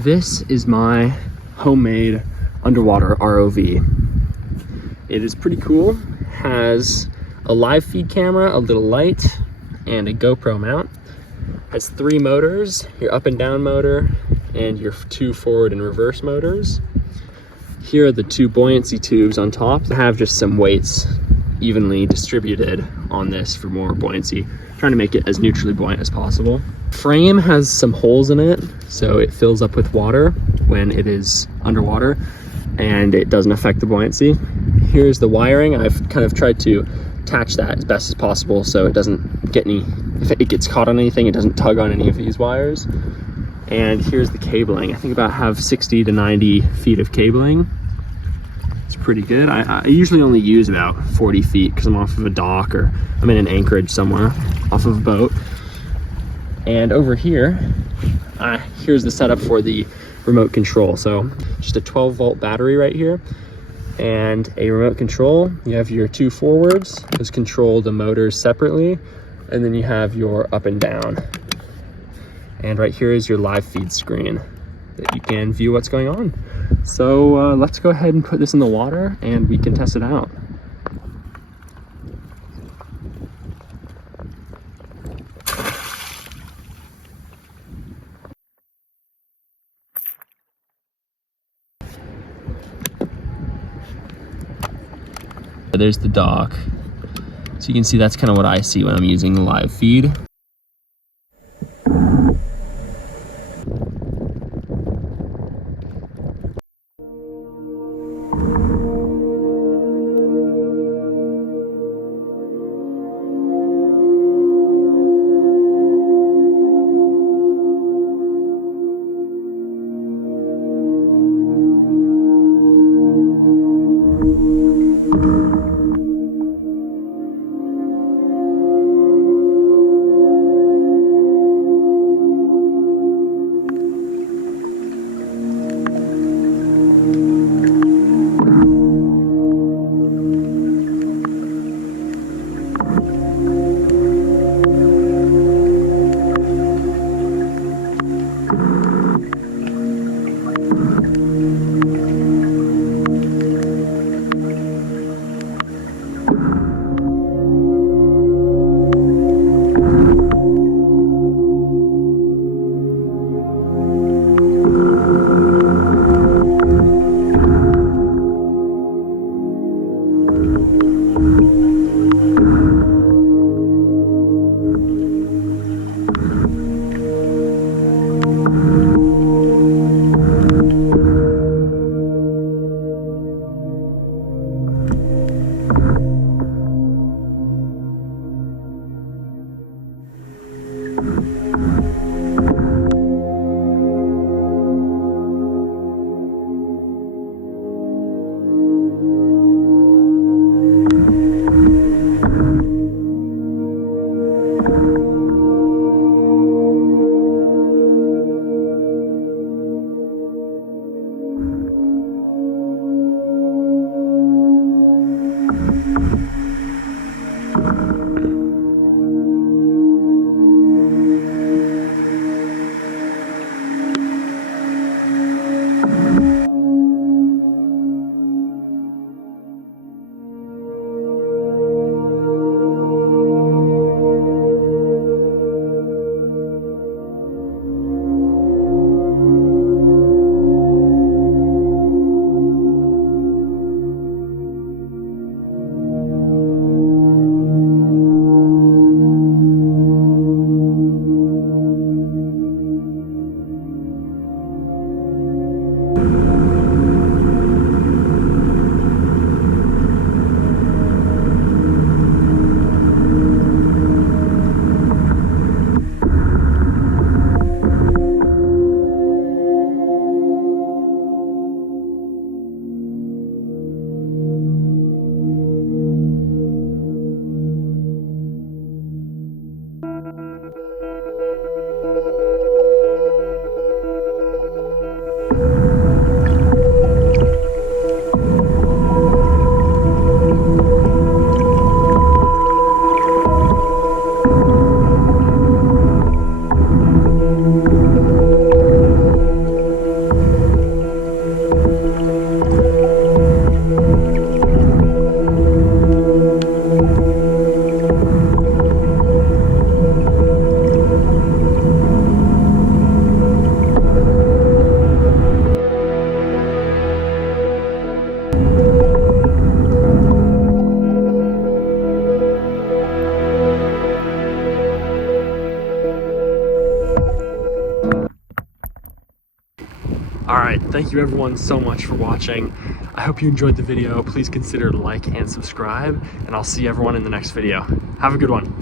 This is my homemade underwater ROV. It is pretty cool. Has a live feed camera, a little light, and a GoPro mount. Has 3 motors, your up and down motor, and your 2 forward and reverse motors. Here are the 2 buoyancy tubes on top. I have just some weights evenly distributed on this for more buoyancy, trying to make it as neutrally buoyant as possible. Frame has some holes in it, so it fills up with water when it is underwater, and it doesn't affect the buoyancy. Here's the wiring. I've kind of tried to attach that as best as possible so it doesn't get any, if it gets caught on anything, it doesn't tug on any of these wires. And here's the cabling. I think about have 60 to 90 feet of cabling. It's pretty good. I usually only use about 40 feet because I'm off of a dock or I'm in an anchorage somewhere off of a boat. And over here, here's the setup for the remote control. So just a 12-volt battery right here and a remote control. You have your 2 forwards. Those control the motors separately. And then you have your up and down. And right here is your live feed screen that you can view what's going on. So let's go ahead and put this in the water and we can test it out. There's the dock. So you can see that's kind of what I see when I'm using the live feed. All right, thank you everyone so much for watching. I hope you enjoyed the video. Please consider like and subscribe, and I'll see everyone in the next video. Have a good one.